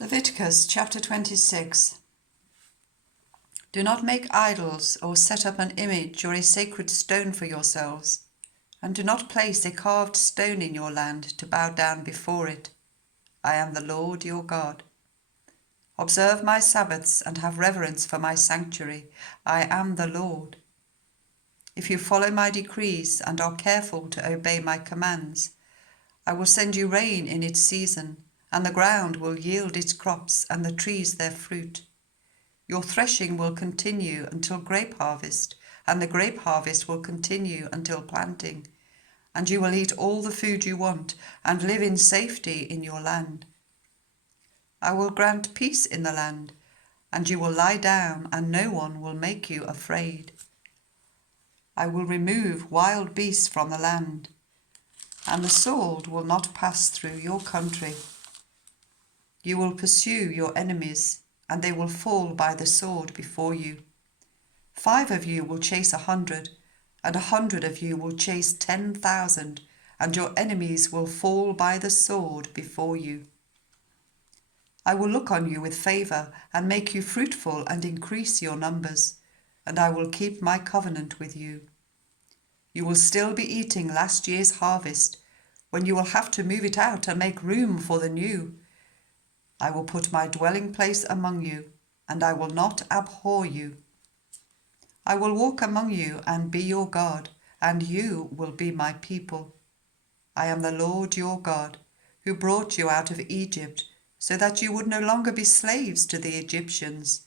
Leviticus chapter 26. Do not make idols or set up an image or a sacred stone for yourselves, and do not place a carved stone in your land to bow down before it. I am the Lord your God. Observe my Sabbaths and have reverence for my sanctuary. I am the Lord. If you follow my decrees and are careful to obey my commands, I will send you rain in its season, and the ground will yield its crops and the trees their fruit. Your threshing will continue until grape harvest, and the grape harvest will continue until planting, and you will eat all the food you want and live in safety in your land. I will grant peace in the land, and you will lie down, and no one will make you afraid. I will remove wild beasts from the land, and the sword will not pass through your country. You will pursue your enemies, and they will fall by the sword before you. 5 of you will chase 100, and 100 of you will chase 10,000, and your enemies will fall by the sword before you. I will look on you with favour and make you fruitful and increase your numbers, and I will keep my covenant with you. You will still be eating last year's harvest, when you will have to move it out and make room for the new. I will put my dwelling place among you, and I will not abhor you. I will walk among you and be your God, and you will be my people. I am the Lord your God, who brought you out of Egypt, so that you would no longer be slaves to the Egyptians.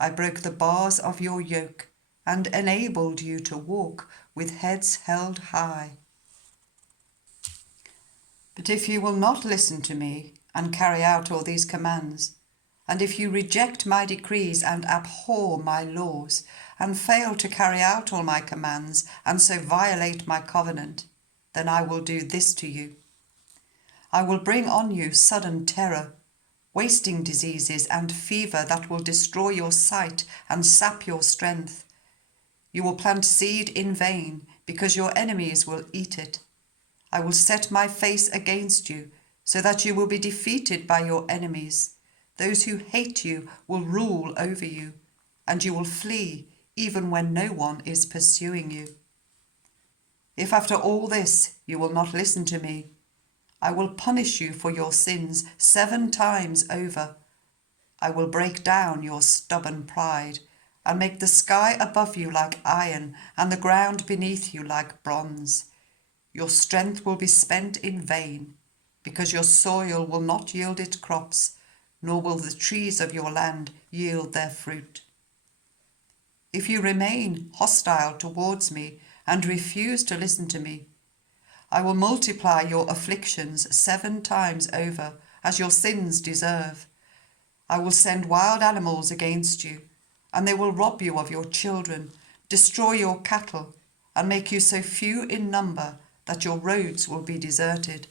I broke the bars of your yoke, and enabled you to walk with heads held high. But if you will not listen to me and carry out all these commands, and if you reject my decrees and abhor my laws, and fail to carry out all my commands, and so violate my covenant, then I will do this to you. I will bring on you sudden terror, wasting diseases and fever that will destroy your sight and sap your strength. You will plant seed in vain, because your enemies will eat it. I will set my face against you, so that you will be defeated by your enemies. Those who hate you will rule over you, and you will flee even when no one is pursuing you. If after all this you will not listen to me, I will punish you for your sins 7 times over. I will break down your stubborn pride, and make the sky above you like iron, and the ground beneath you like bronze. Your strength will be spent in vain, because your soil will not yield its crops, nor will the trees of your land yield their fruit. If you remain hostile towards me and refuse to listen to me, I will multiply your afflictions 7 times over, as your sins deserve. I will send wild animals against you, and they will rob you of your children, destroy your cattle, and make you so few in number that your roads will be deserted.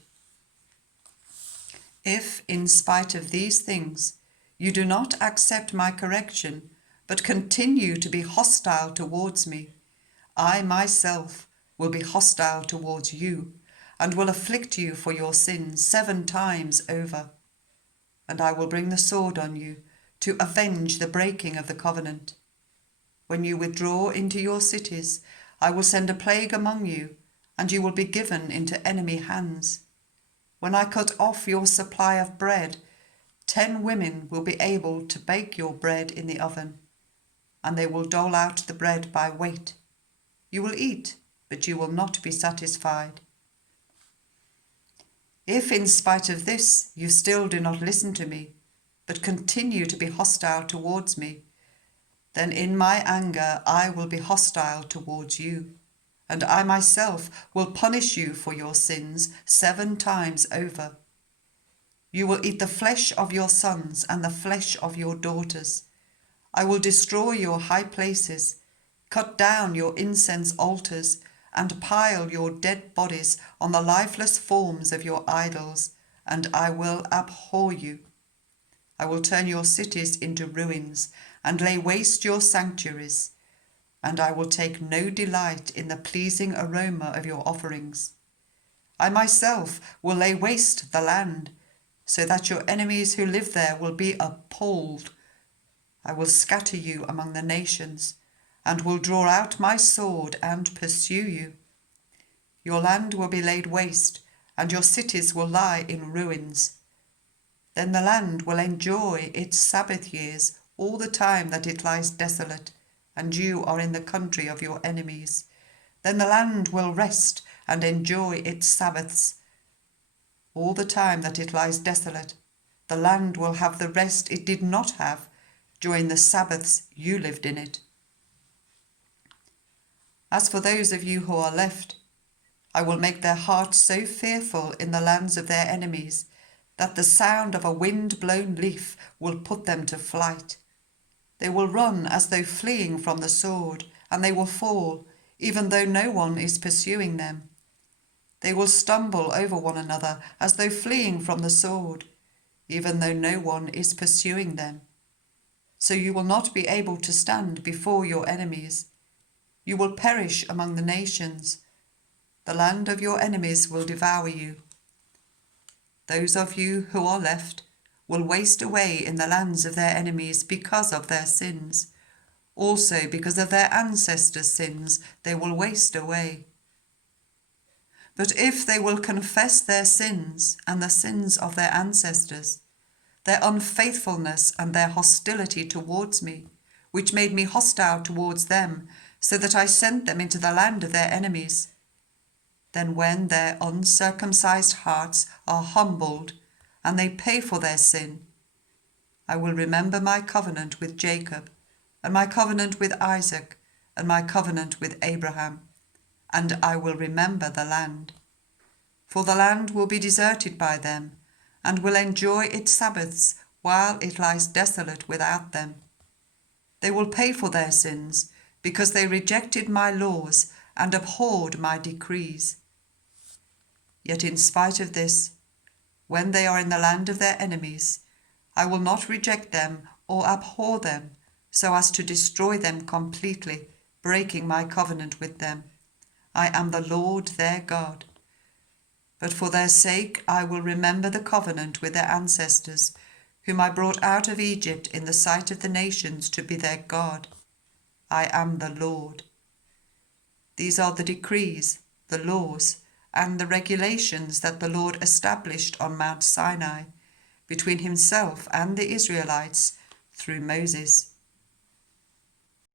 If, in spite of these things, you do not accept my correction, but continue to be hostile towards me, I myself will be hostile towards you, and will afflict you for your sins 7 times over. And I will bring the sword on you, to avenge the breaking of the covenant. When you withdraw into your cities, I will send a plague among you, and you will be given into enemy hands. When I cut off your supply of bread, 10 women will be able to bake your bread in the oven, and they will dole out the bread by weight. You will eat, but you will not be satisfied. If in spite of this you still do not listen to me, but continue to be hostile towards me, then in my anger I will be hostile towards you, and I myself will punish you for your sins 7 times over. You will eat the flesh of your sons and the flesh of your daughters. I will destroy your high places, cut down your incense altars, and pile your dead bodies on the lifeless forms of your idols, and I will abhor you. I will turn your cities into ruins, and lay waste your sanctuaries, and I will take no delight in the pleasing aroma of your offerings. I myself will lay waste the land, so that your enemies who live there will be appalled. I will scatter you among the nations, and will draw out my sword and pursue you. Your land will be laid waste, and your cities will lie in ruins. Then the land will enjoy its Sabbath years all the time that it lies desolate, and you are in the country of your enemies. Then the land will rest and enjoy its Sabbaths all the time that it lies desolate. The land will have the rest it did not have during the Sabbaths you lived in it. As for those of you who are left, I will make their hearts so fearful in the lands of their enemies that the sound of a wind-blown leaf will put them to flight. They will run as though fleeing from the sword, and they will fall, even though no one is pursuing them. They will stumble over one another as though fleeing from the sword, even though no one is pursuing them. So you will not be able to stand before your enemies. You will perish among the nations. The land of your enemies will devour you. Those of you who are left will waste away in the lands of their enemies because of their sins. Also because of their ancestors' sins, they will waste away. But if they will confess their sins and the sins of their ancestors, their unfaithfulness and their hostility towards me, which made me hostile towards them, so that I sent them into the land of their enemies, then when their uncircumcised hearts are humbled and they pay for their sin, I will remember my covenant with Jacob, and my covenant with Isaac, and my covenant with Abraham, and I will remember the land. For the land will be deserted by them, and will enjoy its Sabbaths while it lies desolate without them. They will pay for their sins, because they rejected my laws and abhorred my decrees. Yet in spite of this, when they are in the land of their enemies, I will not reject them or abhor them, so as to destroy them completely, breaking my covenant with them. I am the Lord their God. But for their sake I will remember the covenant with their ancestors, whom I brought out of Egypt in the sight of the nations to be their God. I am the Lord. These are the decrees, the laws, and the regulations that the Lord established on Mount Sinai between himself and the Israelites through Moses.